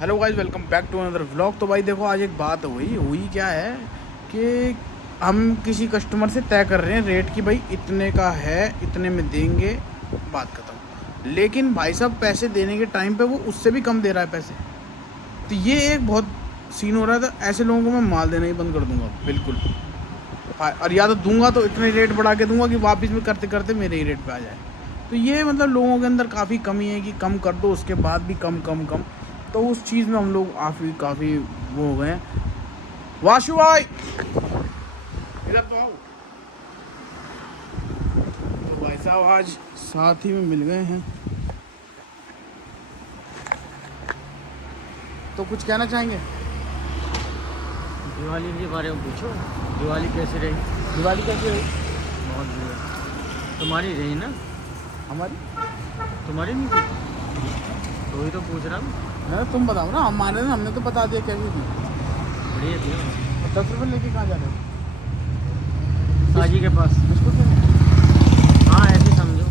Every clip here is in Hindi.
Hello guys, welcome back to another vlog. तो भाई देखो, आज एक बात हुई क्या है कि हम किसी कस्टमर से तय कर रहे हैं रेट की, भाई इतने का है, इतने में देंगे, बात खत्म। लेकिन भाई साहब पैसे देने के टाइम पे वो उससे भी कम दे रहा है पैसे। तो ये एक बहुत सीन हो रहा था। ऐसे लोगों को मैं माल देना ही बंद कर दूंगा बिल्कुल। हाँ, और या तो दूंगा तो इतने रेट बढ़ा के दूंगा कि वापस में करते करते मेरे ही रेट पे आ जाए। तो ये मतलब लोगों के अंदर काफ़ी कमी है कि कम कर दो, उसके बाद भी कम कम कम। तो उस चीज़ में हम लोग काफ़ी वो हो गए हैं। वाशु भाई इधर तो आओ। तो भाई साहब आज साथ ही में मिल गए हैं, तो कुछ कहना चाहेंगे? दिवाली के बारे में पूछो। दिवाली कैसी रही? दिवाली कैसी रही? बहुत बढ़िया। तुम्हारी रही ना? हमारी तुम्हारी नहीं थी? तो वही तो पूछ रहा हूँ। नहीं, तुम बताओ ना। हमारे हमने तो बता दिया कैसी थी। बढ़िया थी। 10 रुपये लेके कहाँ जा रहे हो? साजी के पास। बिस्कुट लेने? हाँ, ऐसे समझो।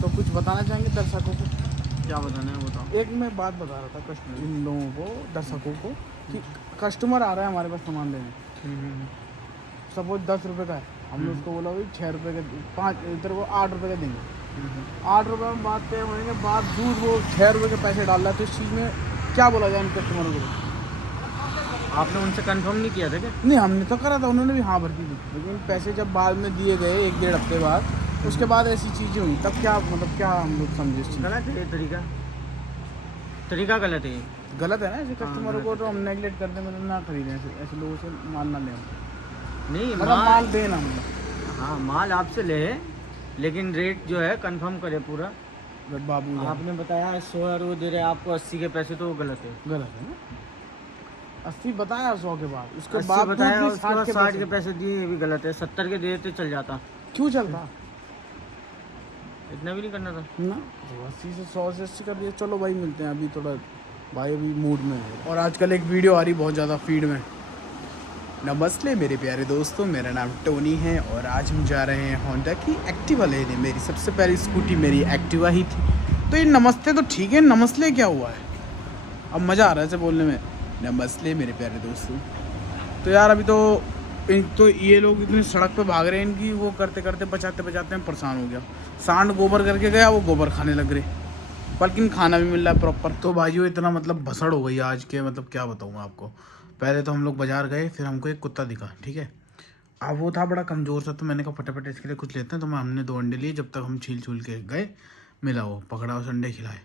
तो कुछ बताना चाहेंगे दर्शकों को? क्या बताना है बताओ। एक मैं बात बता रहा था कस्टमर इन लोगों को, दर्शकों को, कि कस्टमर आ रहा है हमारे पास सामान लेने। सपोज 10 रुपये का है, हमने उसको बोला भाई 6 रुपये के, 5 इधर वो 8 रुपये का देंगे। 8 रुपये में बात तय होने के बावजूद वो 6 रुपये के पैसे डाल रहा है। तो इस चीज़ में क्या बोला जाए उन कस्टमरों को? आपने उनसे कंफर्म नहीं किया था क्या? नहीं, हमने तो करा था, उन्होंने भी हाँ भर दी थी। लेकिन पैसे जब बाद में दिए गए 1-1.5 हफ्ते बाद, उसके बाद ऐसी चीज़ें हुई, तब क्या मतलब क्या हम लोग समझे इस चीज़? गलत है ये तरीका। तरीका गलत है ये। गलत है ना। ऐसे कस्टमरों गलत को है। तो हम नेगलेक्ट कर दें, मतलब ना खरीदें। ऐसे लोगों से माल ना लें, नहीं, मतलब माल देना मतलब। हाँ, माल आपसे ले, लेकिन रेट जो है कंफर्म करे पूरा। बट बाबू जान, आपने बताया 100 और वो दे रहे हैं आपको 80 के पैसे, तो वो गलत है। गलत है ना। 80 बताया 100 के बाद, उसके 80 बाद बताया, भी उसके 60 बाद के 60 पैसे। के पैसे दिए, ये भी गलत है। 70 के दिए तो चल जाता। क्यों चलता इतना भी नहीं करना था। ना? तो 80 से 100 से 80 कर दिया। चलो भाई, मिलते हैं अभी थोड़ा, भाई अभी मूड में है। और आजकल एक वीडियो आ रही बहुत ज़्यादा फीड में। नमस्ते मेरे प्यारे दोस्तों, मेरा नाम टोनी है और आज हम जा रहे हैं होंडा की एक्टिवा लेने। मेरी सबसे पहली स्कूटी मेरी एक्टिवा ही थी। तो ये नमस्ते तो ठीक है, नमस्ते क्या हुआ है? अब मज़ा आ रहा है इसे बोलने में। नमस्ते मेरे प्यारे दोस्तों। तो यार अभी तो ये लोग इतनी सड़क पे भाग रहे हैं, इनकी वो करते करते बचाते बचाते मैं परेशान हो गया। सांड गोबर करके गया, वो गोबर खाने लग रहे, बल्कि खाना भी मिल रहा है प्रॉपर। तो भाइयों इतना मतलब भसड़ हो गई आज के, मतलब क्या बताऊँ आपको। पहले तो हम लोग बाजार गए, फिर हमको एक कुत्ता दिखा, ठीक है। अब वो था बड़ा कमज़ोर सा, तो मैंने कहा फटाफट इसके लिए कुछ लेते हैं। तो हमने 2 अंडे लिए। जब तक हम छील छूल के गए, मिला वो, पकड़ा, उस अंडे खिलाए।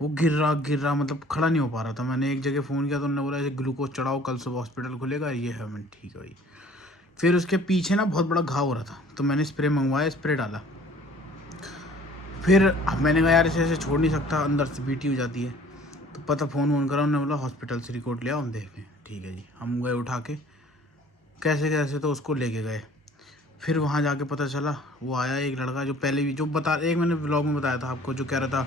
वो गिर रहा मतलब खड़ा नहीं हो पा रहा था। मैंने एक जगह फ़ोन किया तो उन्होंने बोला ऐसे ग्लूकोज चढ़ाओ, कल सुबह हॉस्पिटल खुलेगा। ये है, मैंने ठीक है भाई। फिर उसके पीछे ना बहुत बड़ा घाव हो रहा था, तो मैंने स्प्रे मंगवाया, स्प्रे डाला। फिर अब मैंने कहा यार इसे ऐसे छोड़ नहीं सकता, अंदर से बीटी हो जाती है। तो पता फ़ोन वोन करा, उन्होंने बोला हॉस्पिटल से रिपोर्ट ले आओ, हम देखें। ठीक है जी, हम गए उठा के, कैसे कैसे तो उसको लेके गए। फिर वहाँ जाके पता चला, वो आया एक लड़का जो पहले भी जो बता, एक मैंने ब्लॉग में बताया था आपको, जो कह रहा था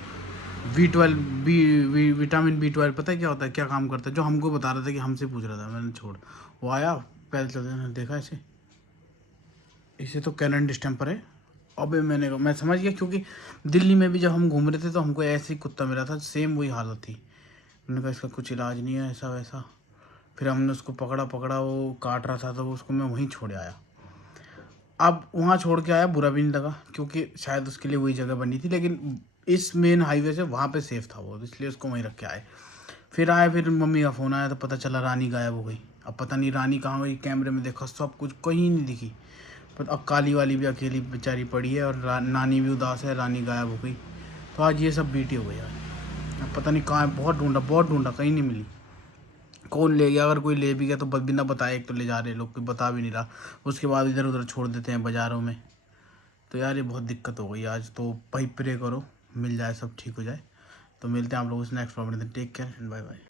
B12 विटामिन B12 पता है क्या होता है, क्या काम करता है, जो हमको बता रहा था, कि हमसे पूछ रहा था। मैंने छोड़, वो आया पहले चलते, देखा इसे, इसे तो कैनन डिस्टेम्पर है। अबे मैं समझ गया, क्योंकि दिल्ली में भी जब हम घूम रहे थे तो हमको ऐसे ही कुत्ता मिला था, सेम वही हालत थी। मैंने कहा इसका कुछ इलाज नहीं है, ऐसा वैसा। फिर हमने उसको पकड़ा, वो काट रहा था, तो उसको मैं वहीं छोड़ आया। अब वहाँ छोड़ के आया, बुरा भी नहीं लगा, क्योंकि शायद उसके लिए वही जगह बनी थी, लेकिन इस मेन हाईवे से वहाँ पे सेफ था वो, तो इसलिए उसको वहीं रख के आए। फिर आए, फिर मम्मी का फ़ोन आया तो पता चला रानी गायब हो गई। अब पता नहीं रानी कहाँ गई, कैमरे में देखा सब कुछ, कहीं नहीं दिखी। पर अब काली वाली भी अकेली बेचारी पड़ी है, और नानी भी उदास है, रानी गायब हो गई। तो आज ये सब बीटी हो गई यार। अब पता नहीं कहाँ है, बहुत ढूंढा, कहीं नहीं मिली। कौन ले गया? अगर कोई ले भी गया तो बिना बताए, एक तो ले जा रहे लोग, कोई बता भी नहीं रहा, उसके बाद इधर उधर छोड़ देते हैं बाज़ारों में। तो यार ये बहुत दिक्कत हो गई आज। तो भाई प्रे करो मिल जाए, सब ठीक हो जाए। तो मिलते हैं आप लोगों से next problem. Take care and bye bye.